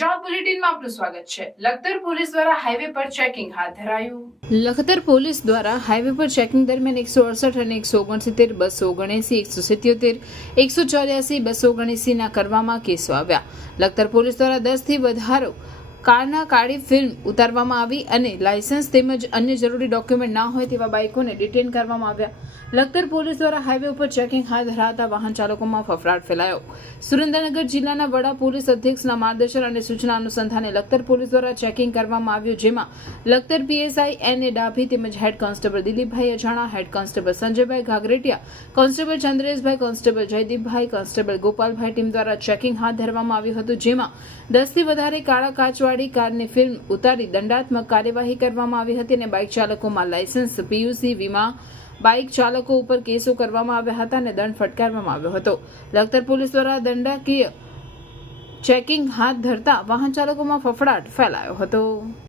બુલેટિનમાં આપનું સ્વાગત છે. લખતર પોલીસ દ્વારા હાઈવે પર ચેકિંગ હાથ ધરાયું. લખતર પોલીસ દ્વારા હાઈવે પર ચેકિંગ દરમિયાન એકસો અડસઠ અને એકસો ઓગણસિત્તેર, બસો ઓગણએસી, એકસો સિત્યોતેર, એકસો ચોર્યાસી, બસો ઓગણએસીના કરવામાં કેસો આવ્યા. લખતર પોલીસ દ્વારા દસથી વધારો કારના કાળી ફિલ્મ ઉતારવામાં આવી અને લાયસન્સ તેમજ અન્ય જરૂરી ડોક્યુમેન્ટ ના હોય તેવા બાઇકોને ડિટેન કરવામાં આવ્યા. લખતર પોલીસ દ્વારા હાઈવે ઉપર ચેકિંગ હાથ ધરાવતા વાહન ચાલકોમાં ફફડાટ ફેલાયો. સુરેન્દ્રનગર જિલ્લાના વડા પોલીસ અધ્યક્ષના માર્ગદર્શન અને સૂચના અનુસંધાને લખતર પોલીસ દ્વારા ચેકિંગ કરવામાં આવ્યું, જેમાં Lakhtar PSI N A Dabhi તેમજ head constable Dilipbhai Ajana, head constable Sanjaybhai Ghagretiya constable Chandreshbhai, constable Jaydeepbhai, constable Gopalbhai team દ્વારા ચેકિંગ હાથ ધરવામાં આવ્યું હતું, જેમાં દસથી વધારે કાળા કાચવાળી કારની ફિલ્મ ઉતારી દંડાત્મક કાર્યવાહી કરવામાં આવી હતી અને બાઇક ચાલકોમાં લાયસન્સ પીયુસી, વીમા, બાઇક ચાલકો ઉપર કેસો કરવામાં આવ્યા હતા અને દંડ ફટકારવામાં આવ્યો હતો. લખતર પોલીસ દ્વારા દંડાકીય ચેકિંગ હાથ ધરતા વાહન ચાલકોમાં ફફડાટ ફેલાયો હતો.